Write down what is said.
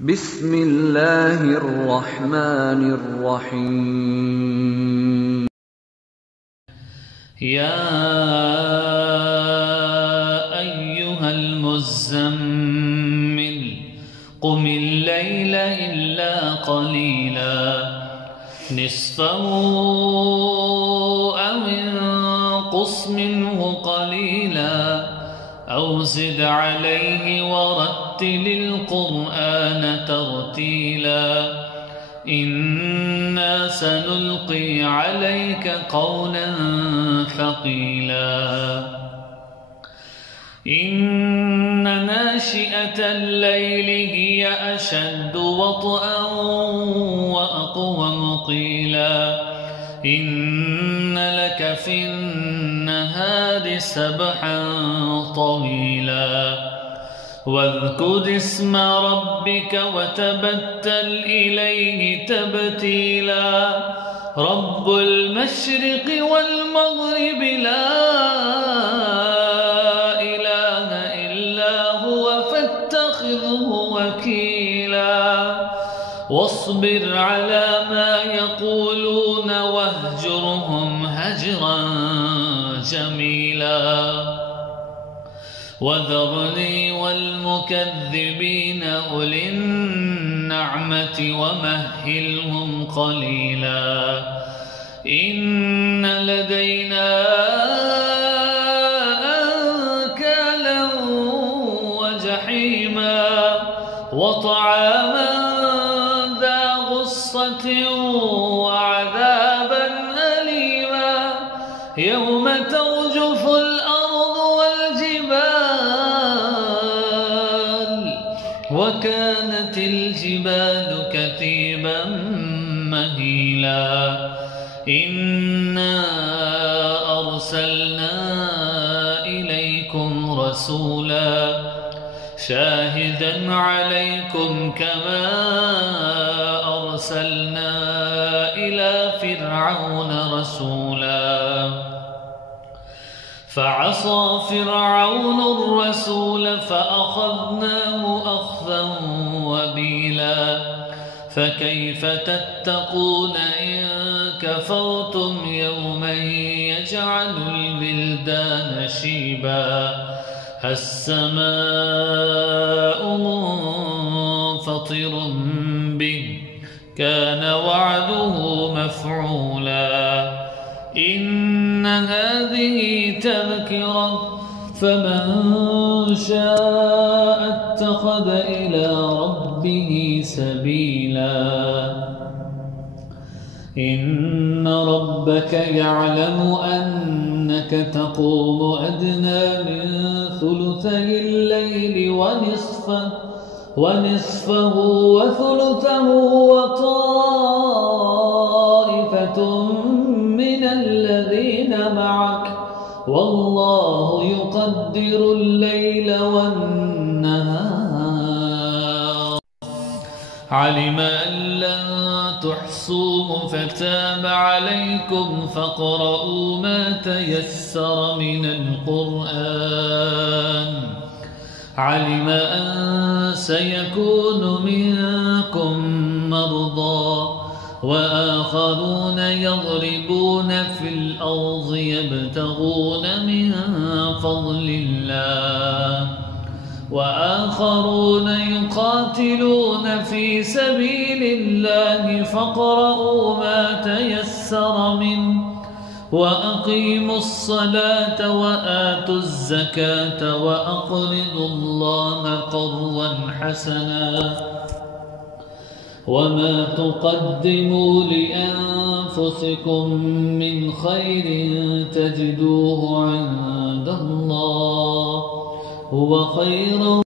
بسم الله الرحمن الرحيم. يا أيها المزمل قم الليل إلا قليلا نصفه أو انقص منه قليلا أو زد عليه ورتل القرآن ترتيلا إنا سنلقي عليك قولا ثقيلا إن ناشئة الليل هي أشد وطئا وأقوم قيلا إن لك في النهار سبحا طويلا واذكر اسم ربك وتبتل إليه تبتيلا رب المشرق والمغرب لا إله إلا هو فاتخذه وكيلا واصبر على ما يقولون واهجرهم هجرا جميلا وذرني والمكذبين أولي النعمة ومهلهم قليلا إن لدينا أنكالا وجحيما وطعاما ذا غصة وعذابا أليما يوم ترجف الأرض والجبال وكانت الجبال كثيبا مهيلا إنا أرسلنا إليكم رسولا شاهدا عليكم كما أرسلنا إلى فرعون رسولا فعصى فرعون الرسول فأخذناه أخذا وبيلا فكيف تتقون إن كفرتم يوما يجعل البلدان شيبا السماء منفطر به كان وعده مفعولا إن هذه تذكرة فمن شاء اتخذ إلى ربه سبيلا إن ربك يعلم أنك تقوم أدنى من ثلثي الليل ونصفه وثلثه وطائفة من الذين معك والله يقدر الليل والنهار علم أن لن تحصوه فتاب عليكم فاقرؤوا ما تيسر من القرآن علم أن سيكون منكم مرضى وآخرون يضربون في الأرض يبتغون من فضل الله وآخرون يقاتلون في سبيل الله فاقرؤوا ما تيسر منه وأقيموا الصلاة وآتوا الزكاة وأقرضوا الله قرضا حسنا وما تقدموا لأنفسكم من خير تجدوه عند الله هو خير